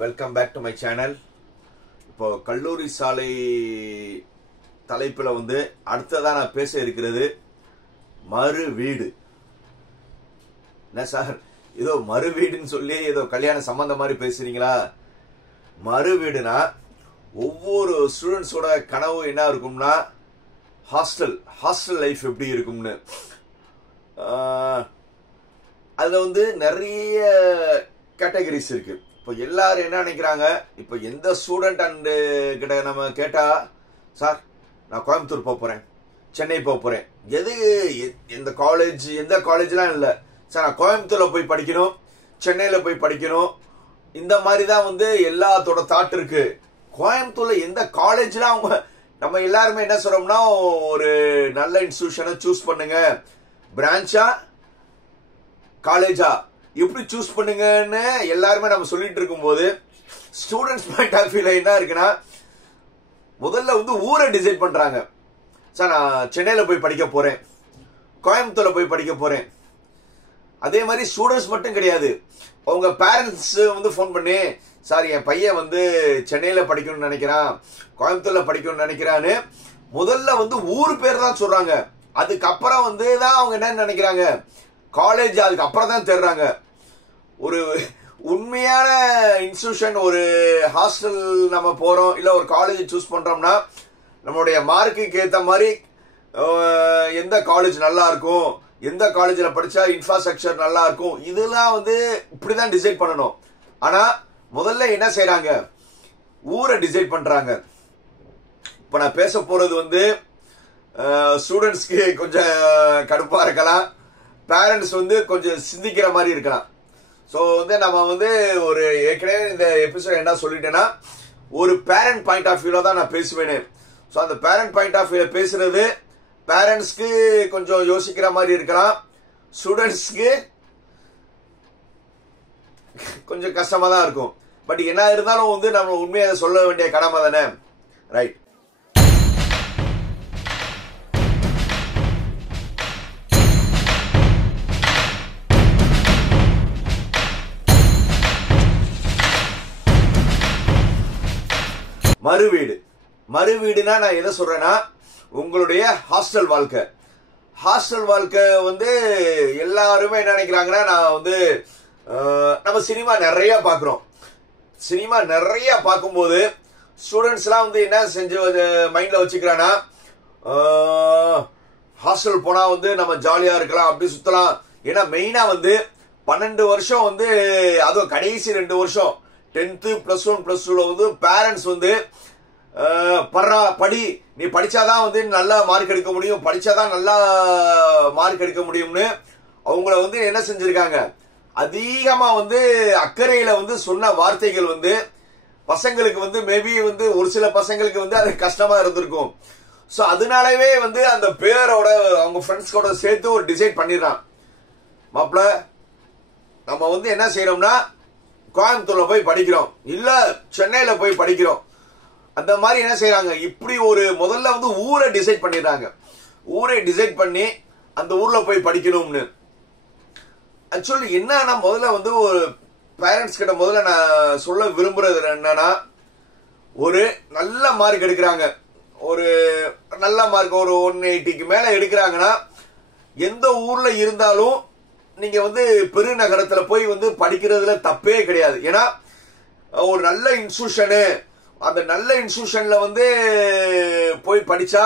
Welcome back to my channel. இப்போ கல்லூரி சாலை தலைப்புல அடுத்ததான் நான் பேச இருக்கிறது மறு வீடு. என்ன சார், ஏதோ மறு வீடுன்னு சொல்லி ஏதோ கல்யாண சம்பந்தம் மாதிரி பேசுறீங்களா? மறு வீடுனா ஒவ்வொரு ஸ்டூடெண்ட்ஸோட கனவு என்ன இருக்கும்னா ஹாஸ்டல் லைஃப் எப்படி இருக்கும்னு. அதுல நிறைய கேட்டகரிஸ் இருக்கு. இப்போ எல்லாரும் என்ன நினைக்கிறாங்க, இப்போ எந்த ஸ்டூடெண்ட் அண்ட் கிட்ட நம்ம கேட்டா, சார் நான் கோயம்புத்தூர் போக போறேன், சென்னை போக போறேன், எந்த காலேஜ்லாம் இல்லை சார், நான் கோயம்புத்தூர்ல போய் படிக்கணும், சென்னையில போய் படிக்கணும், இந்த மாதிரி தான் எல்லாத்தோட தாட் இருக்கு. கோயம்புத்தூர்ல எந்த காலேஜ்லாம் அவங்க நம்ம எல்லாருமே என்ன சொல்றோம்னா, ஒரு நல்ல இன்ஸ்டிடியூஷனை சூஸ் பண்ணுங்க, பிரான்ச்சா காலேஜா எப்படி சூஸ் பண்ணுங்கன்னு எல்லாருமே நம்ம சொல்லிட்டு இருக்கும்போது, ஸ்டூடெண்ட்ஸ் பாயிண்ட் ஆஃப் வியூல என்ன இருக்குன்னா, முதல்ல ஊரை டிசைட் பண்றாங்க. சார் நான் சென்னையில போய் படிக்க போறேன், கோயம்புத்தூர்ல போய் படிக்க போறேன். அதே மாதிரி ஸ்டூடெண்ட்ஸ் மட்டும் கிடையாது, அவங்க பேரண்ட்ஸ் ஃபோன் பண்ணி, சார் என் பையன் சென்னையில படிக்கணும்னு நினைக்கிறான், கோயம்புத்தூர்ல படிக்கணும்னு நினைக்கிறான்னு முதல்ல ஊர் பேர் தான் சொல்றாங்க. அதுக்கப்புறம் தான் அவங்க என்ன நினைக்கிறாங்க, காலேஜ் அதுக்கு அப்புறம் தான் தேடுறாங்க. ஒரு உண்மையான இன்ஸ்டிடியூஷன், ஒரு ஹாஸ்டல் நம்ம போறோம், இல்ல ஒரு காலேஜ் சூஸ் பண்றோம்னா, நம்மளுடைய மார்க்குக்கு ஏத்த மாதிரி எந்த காலேஜ் நல்லா இருக்கும், எந்த காலேஜ்ல படிச்சா இன்ஃப்ராஸ்ட்ரக்சர் நல்லா இருக்கும், இதெல்லாம் இப்படிதான் டிசைட் பண்ணணும். ஆனா முதல்ல என்ன செய்யறாங்க, ஊரை டிசைட் பண்றாங்க. இப்ப நான் பேச போறது ஸ்டூடெண்ட்ஸ்க்கு கொஞ்சம் கடுப்பா இருக்கலாம், பேரண்ட்ஸ் கொஞ்சம் சிந்திக்கிற மாதிரி இருக்கலாம். ஸோ நம்ம ஒரு ஏற்கனவே இந்த எபிசோட் என்ன சொல்லிட்டேன்னா, ஒரு பேரண்ட் பாயிண்ட் ஆஃப் வியூல தான் நான் பேசுவேனே. ஸோ அந்த பேரண்ட் பாயிண்ட் ஆஃப் வியூல பேசுறது பேரண்ட்ஸ்க்கு கொஞ்சம் யோசிக்கிற மாதிரி இருக்கலாம், ஸ்டூடெண்ட்ஸ்க்கு கொஞ்சம் கஷ்டமா தான் இருக்கும். பட் என்ன இருந்தாலும் நம்ம உண்மையை சொல்ல வேண்டிய கடமை தானே, ரைட்? மறு வீடுனா நான் எதை சொல்றேன்னா, உங்களுடைய ஹாஸ்டல் வாழ்க்கை எல்லாருமே என்ன நினைக்கிறாங்கன்னா, நான் நம்ம சினிமா நிறைய பாக்குறோம். சினிமா நிறைய பார்க்கும்போது ஸ்டூடெண்ட்ஸ் எல்லாம் என்ன செஞ்சு மைண்ட்ல வச்சுக்கிறான்னா, ஹாஸ்டல் போனா நம்ம ஜாலியா இருக்கலாம், அப்படி சுத்தலாம். ஏன்னா மெயினா 12 வருஷம் அதுவும் கடைசி 2 வருஷம் 10th +1 +2ல பேரண்ட்ஸ் படி, நீ படிச்சாதான் நல்லா மார்க் எடுக்க முடியும், படிச்சாதான் நல்லா மார்க் எடுக்க முடியும்னு அவங்கள என்ன செஞ்சிருக்காங்க, அதிகமா அக்கறையில சொன்ன வார்த்தைகள் பசங்களுக்கு மேபி ஒரு சில பசங்களுக்கு அது கஷ்டமா இருந்திருக்கும். சோ அதனாலவே அந்த பேரோட அவங்க ஃப்ரெண்ட்ஸ்கோட சேர்த்து ஒரு டிசைட் பண்ணிடுறான். மாப்பிள்ள நம்ம என்ன செய்யறோம்னா, கோயம்புத்தூர்ல போய் படிக்கிறோம், இல்ல சென்னையில போய் படிக்கிறோம். அந்த மாதிரி என்ன செய்யறாங்க, இப்படி ஒரு முதல்ல ஊரை டிசைட் பண்ணிடுறாங்க. ஊரை டிசைட் பண்ணி அந்த ஊர்ல போய் படிக்கணும்னு. ஆக்சுவலி என்னன்னா, முதல்ல ஒரு பேரண்ட்ஸ் கிட்ட முதல்ல நான் சொல்ல விரும்புறது என்னன்னா, ஒரு நல்ல மார்க் எடுக்கிறாங்க, ஒரு நல்ல மார்க் ஒரு 180க்கு மேல எடுக்கிறாங்கன்னா, எந்த ஊர்ல இருந்தாலும் நீங்க பெருநகரத்துல போய் படிக்கிறதுல தப்பே கிடையாது. ஏன்னா ஒரு நல்ல இன்ஸ்டிடியூஷனு, அந்த நல்ல இன்ஸ்டிடியூஷன்ல போய் படிச்சா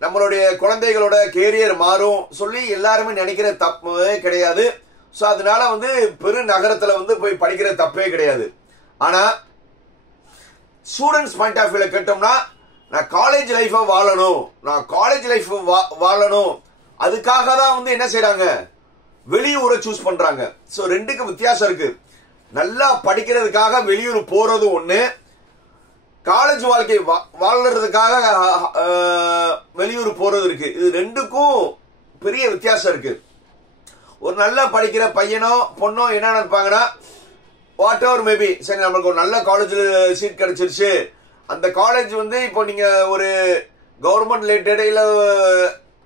நம்மளுடைய குழந்தைகளோட கேரியர் மாறும் சொல்லி எல்லாருமே நினைக்கிற தப்பே கிடையாது. சோ அதனால பெருநகரத்துல போய் படிக்கிற தப்பே கிடையாது. ஆனா ஸ்டூடெண்ட்ஸ் பாயிண்ட் ஆஃப் வியூல கேட்டோம்னா, நான் காலேஜ் லைஃப் வாழணும், அதுக்காக தான் என்ன செய்யறாங்க, வெளியூரை சூஸ் பண்றாங்க. சோ ரெண்டுக்கு வித்தியாசம் இருக்கு. நல்லா படிக்கிறதுக்காக வெளியூர் போறது ஒண்ணு, காலேஜ் வாழ்க்கை வாழ்றதுக்காக வெளியூர் போறது இருக்கு. இது ரெண்டுக்கும் பெரிய வித்தியாசம் இருக்கு. ஒரு நல்லா படிக்கிற பையனோ பொண்ணோ என்ன நினைப்பாங்கன்னா, வாட் எவர் மேபி, சரி நம்மளுக்கு ஒரு நல்ல காலேஜ்ல சீட் கிடைச்சிருச்சு, அந்த காலேஜ் இப்போ நீங்க ஒரு கவர்மெண்ட் ரிலேட்டட் இல்ல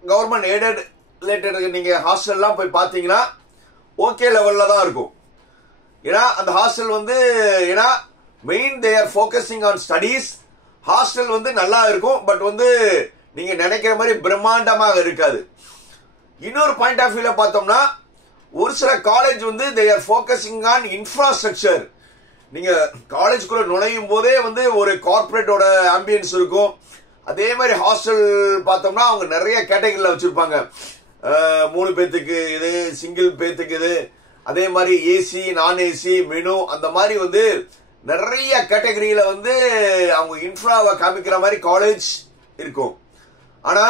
கவர்மெண்ட் எய்டட் ரிலேட்டட் நீங்க ஹாஸ்டல்லாம் போய் பாத்தீங்கன்னா ஓகே லெவல்ல தான் இருக்கும். ஏன்னா அந்த ஹாஸ்டல் ஏன்னா main they are focusing on studies. Hostel வந்து நல்லா இருக்கும், பட் வந்து நீங்க நினைக்கிற மாதிரி பிரம்மாண்டமாக இருக்காது. இன்னொரு பாயிண்ட் ஆஃப் வியூல பார்த்தோம்னா ஒரு சில காலேஜ் வந்து they are focusing on infrastructure. நீங்க காலேஜ்குள்ள நுழையும் போதே வந்து ஒரு கார்பரேட்டோட ஆம்பியன்ஸ் இருக்கும். அதே மாதிரி ஹாஸ்டல் பார்த்தோம்னா அவங்க நிறைய கேட்டகரியில வச்சிருப்பாங்க. 3 பேத்துக்கு இது, சிங்கிள் பேத்துக்கு இது, அதே மாதிரி ஏசி, நான் ஏசி, மெனு, அந்த மாதிரி வந்து நிறைய கேட்டகரியில வந்து அவங்க இன்ஃப்ராவை காமிக்கிற மாதிரி காலேஜ் இருக்கும். ஆனா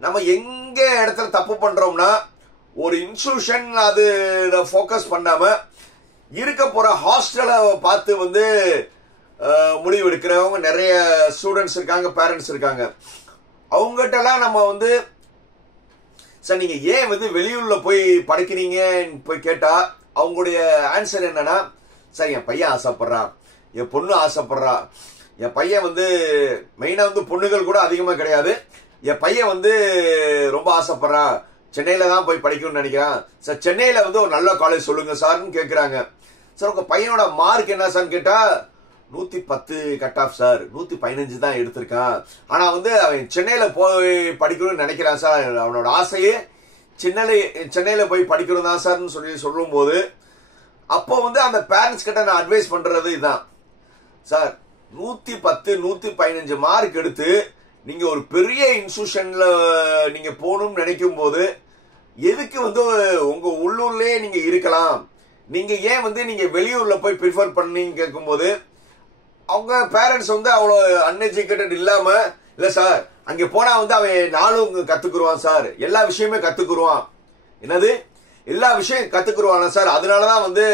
நம்ம எங்க இடத்துல தப்பு பண்றோம்னா ஒரு இன்ஸ்டிடியூஷன் அது ஃபோக்கஸ் பண்ணாம இருக்க போற ஹாஸ்டலை பார்த்து வந்து முடிவு எடுக்கிறவங்க நிறைய ஸ்டூடெண்ட்ஸ் இருக்காங்க, பேரண்ட்ஸ் இருக்காங்க. அவங்ககிட்டலாம் நம்ம வந்து சார் நீங்க ஏன் வந்து வெளியூர்ல போய் படிக்கிறீங்க போய் கேட்டா அவங்களுடைய ஆன்சர் என்னன்னா, சார் என் பையன் ஆசைப்படுறான், என் பொண்ணு ஆசைப்படுறா, என் பையன் வந்து மெயினா வந்து பொண்ணுகள் கூட அதிகமா கிடையாது, என் பையன் வந்து ரொம்ப ஆசைப்படுறான், சென்னையில தான் போய் படிக்கணும்னு நினைக்கிறான் சார், சென்னையில வந்து ஒரு நல்ல காலேஜ் சொல்லுங்க சார்னு கேட்கிறாங்க. சார் உங்க பையனோட மார்க் என்ன சார்னு கேட்டா 110 கட் ஆஃப் சார், 115 தான் எடுத்திருக்கான், ஆனா வந்து அவன் சென்னையில போய் படிக்கணும்னு நினைக்கிறான் சார், அவனோட ஆசையே சென்னையில போய் படிக்கணும் தான் சார்னு சொல்லும் போது அப்போ வந்து அந்த பேரண்ட்ஸ் கிட்ட நான் அட்வைஸ் பண்றது இதுதான், சார் 110 115 மார்க் எடுத்து நீங்க ஒரு பெரிய இன்ஸ்டிடியூஷன்ல நீங்க போகணும்னு நினைக்கும் போது எதுக்கு வந்து உங்க உள்ளூர்லயே நீங்க இருக்கலாம், நீங்க ஏன் வந்து நீங்க வெளியூர்ல போய் ப்ரிஃபர் பண்ணீங்க கேட்கும் போது அவங்க பேரண்ட்ஸ் வந்து அவ்வளவு அன்எஜுகேட்டட் இல்லாம, இல்ல சார் அங்க போனா வந்து அவன் நாளும் கத்துக்குருவான் சார், எல்லா விஷயமே கத்துக்குருவான், என்னது எல்லா விஷயம் கத்துக்குருவானா சார், அதனாலதான் வந்து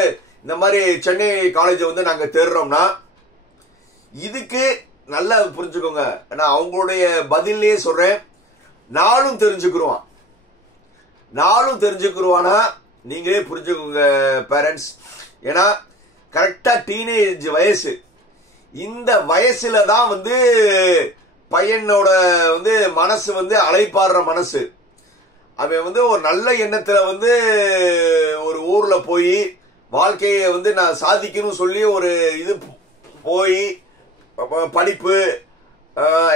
இந்த மாதிரி சென்னை காலேஜ் வந்து நாங்க தேடுறோம்னா, இதுக்கு நல்லா புரிஞ்சுக்கோங்க. நான் அவங்களுடைய பதிலே சொல்றேன், நாளும் தெரிஞ்சுக்குருவானா நீங்களே புரிஞ்சுக்கோங்க பேரண்ட்ஸ். ஏன்னா கரெக்டா டீனேஜ் வயசு, இந்த வயசுல தான் வந்து பையனோட வந்து மனசு வந்து அலைப்பாடுற மனசு. அவன் வந்து ஒரு நல்ல எண்ணத்துல வந்து ஒரு ஊர்ல போய் வாழ்க்கையை வந்து நான் சாதிக்கணும்னு சொல்லி ஒரு இது போய் படிப்பு,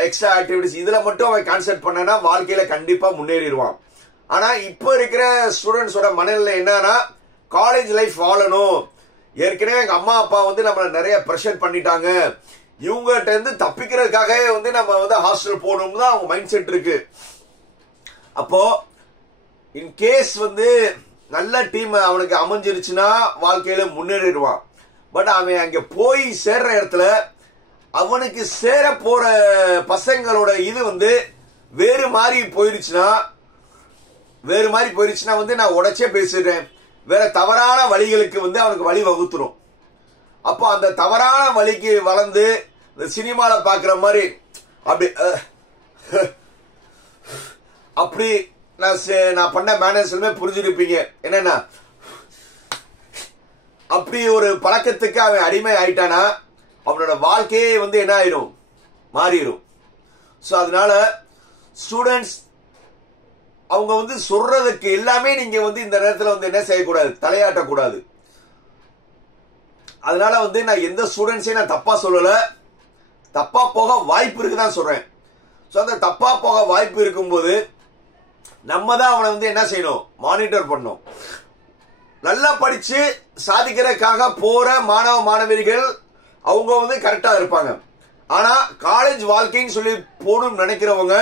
எக்ஸ்ட்ரா ஆக்டிவிட்டிஸ் இதுல மட்டும் அவன் கான்சென்ட்ரேட் பண்ணனா வாழ்க்கையில கண்டிப்பா முன்னேறிடுவான். ஆனா இப்ப இருக்கிற ஸ்டூடெண்ட்ஸோட மனநிலை என்னன்னா காலேஜ் லைஃப் வாழணும், ஏற்கனவே எங்க அம்மா அப்பா வந்து நம்மள நிறைய ப்ரெஷர் பண்ணிட்டாங்க, இவங்ககிட்ட இருந்து தப்பிக்கிறதுக்காகவே வந்து நம்ம வந்து ஹாஸ்டல் போகணும்னு தான் அவங்க மைண்ட் செட் இருக்கு. அப்போ இன் கேஸ் வந்து நல்ல டீம் அவனுக்கு அமைஞ்சிருச்சுன்னா வாழ்க்கையில முன்னேறிடுவான். பட் அவன் அங்க போய் சேர்ற இடத்துல அவனுக்கு சேர போற பசங்களோட இது வந்து வேறு மாதிரி போயிருச்சுன்னா வந்து நான் உடைச்சே பேசிடுறேன், வேற தவறான வழிகளுக்கு வந்து அவனுக்கு வழி வகுத்துரும். அப்போ அந்த தவறான வழிக்கு வளர்ந்து சினிமால பாக்குற மாதிரி அப்படி நான் பண்ண மேனர்ஸ்லுமே புரிஞ்சிருப்பீங்க. என்னன்னா அப்படி ஒரு பழக்கத்துக்கு அவன் அடிமை ஆயிட்டானா அவனோட வாழ்க்கையே வந்து என்ன ஆயிரும், மாறிடும். சோ அதனால ஸ்டூடெண்ட்ஸ் அவங்க வந்து சொல்றதுக்கு எல்லாமே நீங்க வந்து இந்த நேரத்துல வந்து என்ன செய்யக்கூடாது, தலையாட்டக்கூடாது. அதனால வந்து நான் எந்த ஸ்டூடெண்ட்ஸையும் நான் தப்பா சொல்லல, தப்பா போக வாய்ப்பு இருக்குதான் சொல்றேன். சோ அந்த தப்பா போக வாய்ப்பு இருக்கும்போது நம்ம தான் அவனை வந்து என்ன செய்யணும், மானிட்டர் பண்ணணும். நல்லா படிச்சு சாதிக்கிறதுக்காக போற மாணவ மாணவிகள் அவங்க வந்து கரெக்டா இருப்பாங்க. ஆனா காலேஜ் வாழ்க்கைன்னு சொல்லி போகணும்னு நினைக்கிறவங்க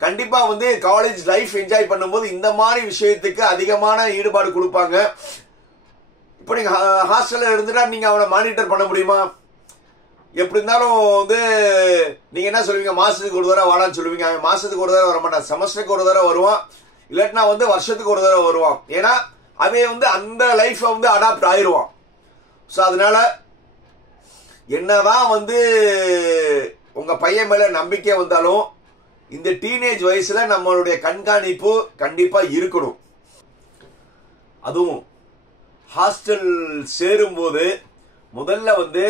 கண்டிப்பா வந்து காலேஜ் லைஃப் என்ஜாய் பண்ணும்போது இந்த மாதிரி விஷயத்துக்கு அதிகமான ஈடுபாடு கொடுப்பாங்க. இப்ப நீங்க ஹாஸ்டல்ல இருந்துட்டா நீங்க அவனை மானிட்டர் பண்ண முடியுமா? எப்படி இருந்தாலும் வந்து நீங்க என்ன சொல்லுவீங்க, மாசத்துக்கு ஒரு தடவை வாடான்னு சொல்லுவீங்க. அவன் மாசத்துக்கு ஒரு தடவை வர மாட்டான், செமஸ்டருக்கு ஒரு தடவை வருவான், இல்லாட்டினா வந்து வருஷத்துக்கு ஒரு தடவை வருவான். ஏன்னா அவன் வந்து அந்த லைஃப் வந்து அடாப்ட் ஆயிடுவான். சோ அதனால என்னதான் வந்து உங்க பையன் மேல நம்பிக்கை வந்தாலும் இந்த டீனேஜ் வயசுல நம்மளுடைய கண்காணிப்பு கண்டிப்பா இருக்கணும். அதுவும் ஹாஸ்டல் சேரும் போது முதல்ல வந்து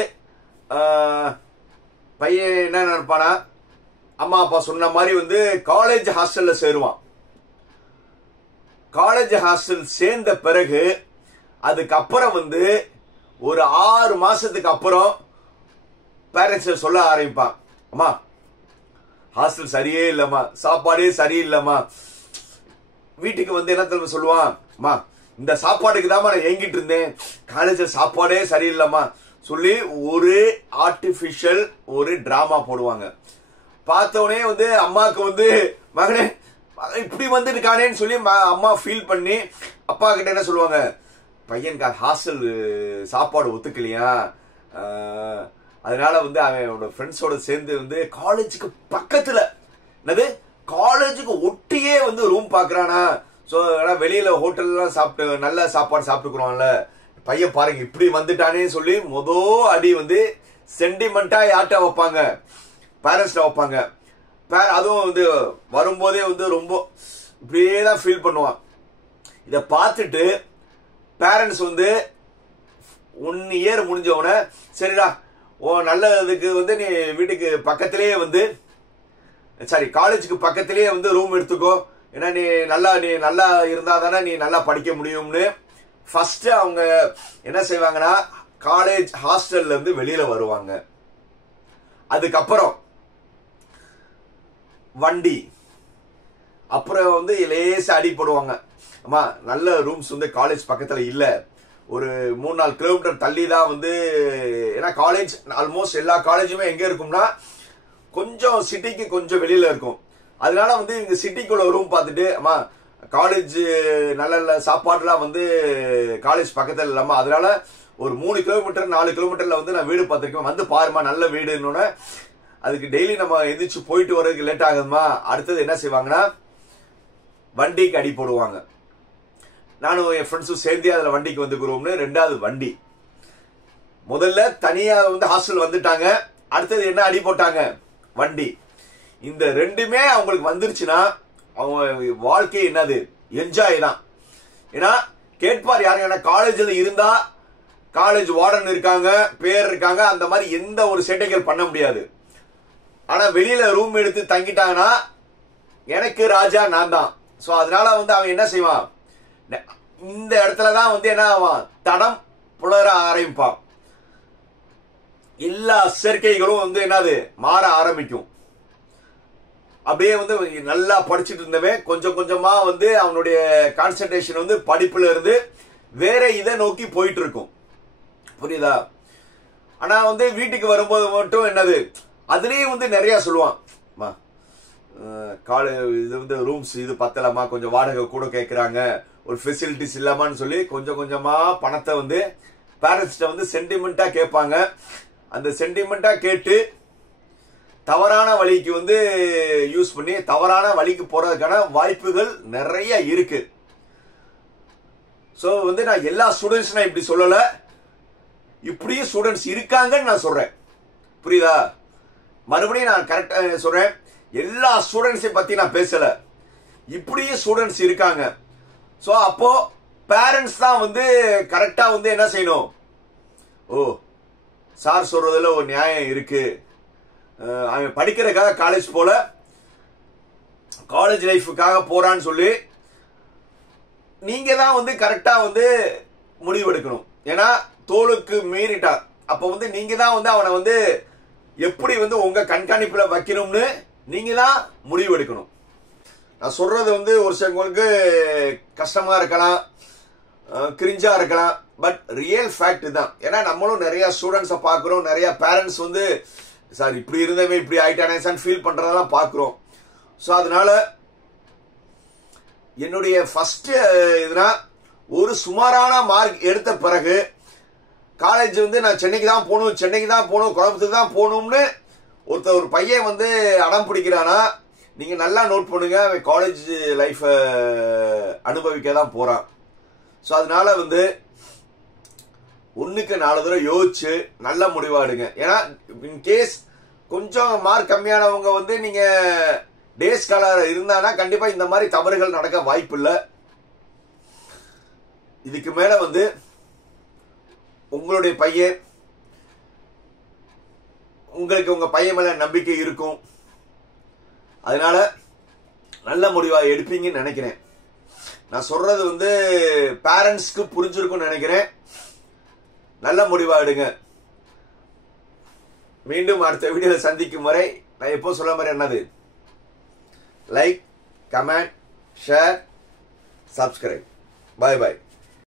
பையன் என்ன நினைப்பானா, அம்மா அப்பா சொன்ன மாதிரி வந்து காலேஜ் ஹாஸ்டல்ல சேருவான். காலேஜ் ஹாஸ்டல் சேர்ந்த பிறகு அதுக்கப்புறம் வந்து ஒரு 6 மாசத்துக்கு அப்புறம் பேரண்ட்ஸ் சொல்ல ஆரம்பிப்பான், அம்மா ஹாஸ்டல் சரியே இல்லம்மா, சாப்பாடே சரியில்லைம்மா. வீட்டுக்கு வந்து என்ன தெரியுமா சொல்லுவான், அம்மா இந்த சாப்பாடுக்கு தான் நான் ஏங்கிட்டு இருந்தேன், காலேஜில் சாப்பாடே சரியில்லைம்மா சொல்லி ஒரு ஆர்டிபிஷியல் ஒரு டிராமா போடுவாங்க. பார்த்தவனே வந்து அம்மாவுக்கு வந்து மகனே இப்படி வந்துருக்கானேன்னு சொல்லி அம்மா ஃபீல் பண்ணி அப்பா கிட்ட என்ன சொல்லுவாங்க, பையனுக்கு ஹாஸ்டல் சாப்பாடு ஒத்துக்கலையா, அதனால வந்து அவனோட ஃப்ரெண்ட்ஸோட சேர்ந்து வந்து காலேஜுக்கு பக்கத்துல என்னது காலேஜுக்கு ஒட்டியே வந்து ரூம் பாக்குறானா. ஸோ வெளியில ஹோட்டல்லாம் சாப்பிட்டு நல்ல சாப்பாடு சாப்பிட்டுக்குறோம்ல, பையன் பாருங்க இப்படி வந்துட்டானே சொல்லி அடி வந்து சென்டிமெண்டா யார்ட்ட வைப்பாங்க, பேரண்ட்ஸ்ட வைப்பாங்க. அதுவும் வந்து வரும்போதே வந்து ரொம்ப இப்படியே தான் ஃபீல் பண்ணுவான். இதை பார்த்துட்டு பேரண்ட்ஸ் வந்து 1 இயர் முடிஞ்சவன சரிடா ஓ நல்லதுக்கு வந்து நீ வீட்டுக்கு பக்கத்திலேயே வந்து காலேஜுக்கு பக்கத்திலேயே வந்து ரூம் எடுத்துக்கோ, ஏன்னா நீ நல்லா இருந்தா தானே நீ நல்லா படிக்க முடியும்னு ஃபர்ஸ்ட் அவங்க என்ன செய்வாங்கன்னா காலேஜ் ஹாஸ்டல்ல இருந்து வெளியில வருவாங்க. அதுக்கப்புறம் வண்டி, அப்புறம் வந்து லேசா அடிப்படுவாங்க, அம்மா நல்ல ரூம்ஸ் வந்து காலேஜ் பக்கத்துல இல்ல, ஒரு 3-4 கிலோமீட்டர் தள்ளி தான் வந்து, ஏன்னா காலேஜ் ஆல்மோஸ்ட் எல்லா காலேஜுமே எங்க இருக்கும்னா கொஞ்சம் சிட்டிக்கு கொஞ்சம் வெளியில இருக்கும். அதனால வந்து இங்க சிட்டிக்குள்ள ரூம் பார்த்துட்டு, அம்மா காலேஜ் நல்ல சாப்பாடுலாம் வந்து காலேஜ் பக்கத்துல இல்லாம, அதனால ஒரு 3 கிலோமீட்டர் 4 கிலோமீட்டர்ல வந்து நான் வீடு பார்த்திருக்கேன், வந்து பாருமா நல்ல வீடுன்னு. அதுக்கு டெய்லி நம்ம எந்திரிச்சு போயிட்டு வர்றதுக்கு லேட் ஆகுதுமா. அடுத்தது என்ன செய்வாங்கன்னா வண்டிக்கு அடி போடுவாங்க. நானும் என் ஃப்ரெண்ட்ஸும் சேர்ந்தே அதுல வண்டிக்கு வந்துக்கிறோம்னு 2வது வண்டி. முதல்ல தனியா வந்து ஹாஸ்டல் வந்துட்டாங்க, அடுத்தது என்ன அடி போட்டாங்க, வண்டி. இந்த 2மே அவங்களுக்கு வந்துருச்சுன்னா அவங்க வாழ்க்கை என்னது என்ஜாய் தான். ஏன்னா கேட்பார் யாருங்க, காலேஜில் இருந்தா காலேஜ் வார்டன் இருக்காங்க, பேர் இருக்காங்க, அந்த மாதிரி எந்த ஒரு சேட்டைகள் பண்ண முடியாது. ஆனா வெளியில ரூம் எடுத்து தங்கிட்டாங்கன்னா எனக்கு ராஜா நான் தான். சோ அதனால வந்து அவன் என்ன செய்வான், இந்த இடத்துலதான் வந்து என்ன ஆவான், தடம் புலர ஆரம்பிப்பான். எல்லா சேர்க்கைகளும் வந்து என்னது மாற ஆரம்பிக்கும். அப்படியே வந்து நல்லா படிச்சுட்டு இருந்தவன் கொஞ்சம் கொஞ்சமா வந்து அவனுடைய கான்சென்ட்ரேஷன் வந்து படிப்புல இருந்து வேற இதை நோக்கி போயிட்டு இருக்கும். புரியுதா? ஆனா வந்து வீட்டுக்கு வரும்போது மட்டும் என்னது அதுலயும் வந்து நிறைய சொல்லுவான், இது வந்து ரூம்ஸ் இது பத்தலமா, கொஞ்சம் வாடகை கூட கேட்கிறாங்க, ஒரு ஃபெசிலிட்டிஸ் இல்லாமான்னு சொல்லி கொஞ்சம் கொஞ்சமா பணத்தை வந்து பேரண்ட்ஸ்ட வந்து சென்டிமெண்டா கேட்பாங்க. அந்த சென்டிமெண்டா கேட்டு தவறான வழிக்கு வந்து யூஸ் பண்ணி தவறான வழிக்கு போறதுக்கான வாய்ப்புகள் நிறைய இருக்கு. சோ வந்து நான் எல்லா ஸ்டூடெண்ட்ஸ் நான் இப்படி சொல்லல, இப்படியும் ஸ்டூடெண்ட்ஸ் இருக்காங்கன்னு நான் சொல்றேன். புரியுதா? மறுபடியும் நான் கரெக்டா சொல்றேன், எல்லா ஸ்டூடெண்ட்ஸை பத்தி நான் பேசல, இப்படியும் ஸ்டூடெண்ட்ஸ் இருக்காங்க. சோ அப்போ பேரண்ட்ஸ் தான் வந்து கரெக்டா வந்து என்ன செய்யணும், ஓ சார் சொல்றதுல ஒரு நியாயம் இருக்கு, அவன் படிக்கிறதுக்காக காலேஜ் போல காலேஜ் லைஃபுக்காக போறான்னு சொல்லி நீங்க தான் வந்து கரெக்டா வந்து முடிவெடுக்கணும். ஏன்னா தோளுக்கு மீறிட்டா அப்ப வந்து நீங்க தான் வந்து அவனை வந்து எப்படி வந்து உங்க கண்காணிப்புல வைக்கணும்னு நீங்க தான் முடிவெடுக்கணும். நான் சொல்றது வந்து ஒரு சிலவங்களுக்கு கஷ்டமா இருக்கலாம், கிரிஞ்சா இருக்கலாம், பட் ரியல் ஃபேக்ட் தான். ஏன்னா நம்மளும் நிறைய ஸ்டூடெண்ட்ஸை பார்க்கிறோம், நிறைய பேரண்ட்ஸ் வந்து சார் இப்படி இருந்தவன் இப்படி ஆயிட்டானே சார் ஃபீல் பண்றதெல்லாம் பார்க்கிறோம். ஸோ அதனால என்னுடைய ஃபர்ஸ்ட் இதுனா ஒரு சுமாரான மார்க் எடுத்த பிறகு காலேஜ் வந்து நான் சென்னைக்கு தான் போகணும் கோயம்புத்தூர் தான் போகணும்னு ஒரு பையன் வந்து அடம் பிடிக்கிறானா, நீங்க நல்லா நோட் பண்ணுங்க, அவன் காலேஜ் லைஃப் அனுபவிக்க தான் போறான். ஸோ அதனால வந்து 1க்கு 4 தடவை யோசிச்சு நல்ல முடிவா எடுங்க. ஏன்னா இன்கேஸ் கொஞ்சம் மார்க் கம்மியானவங்க வந்து நீங்க டே ஸ்காலர் இருந்தானா கண்டிப்பா இந்த மாதிரி தவறுகள் நடக்க வாய்ப்பு இல்லை. இதுக்கு மேல வந்து உங்களுடைய பையன், உங்களுக்கு உங்க பையன் மேல நம்பிக்கை இருக்கும், அதனால நல்ல முடிவா எடுப்பீங்கன்னு நினைக்கிறேன். நான் சொல்றது வந்து பேரண்ட்ஸ்க்கு புரிஞ்சிருக்கும்னு நினைக்கிறேன். நல்ல முடிவா எடுங்க. மீண்டும் அடுத்த வீடியோவில் சந்திக்கும் வரை நான் எப்போ சொல்ல மாதிரி என்னது, லைக், கமெண்ட், ஷேர், சப்ஸ்கிரைப். பாய் பாய்.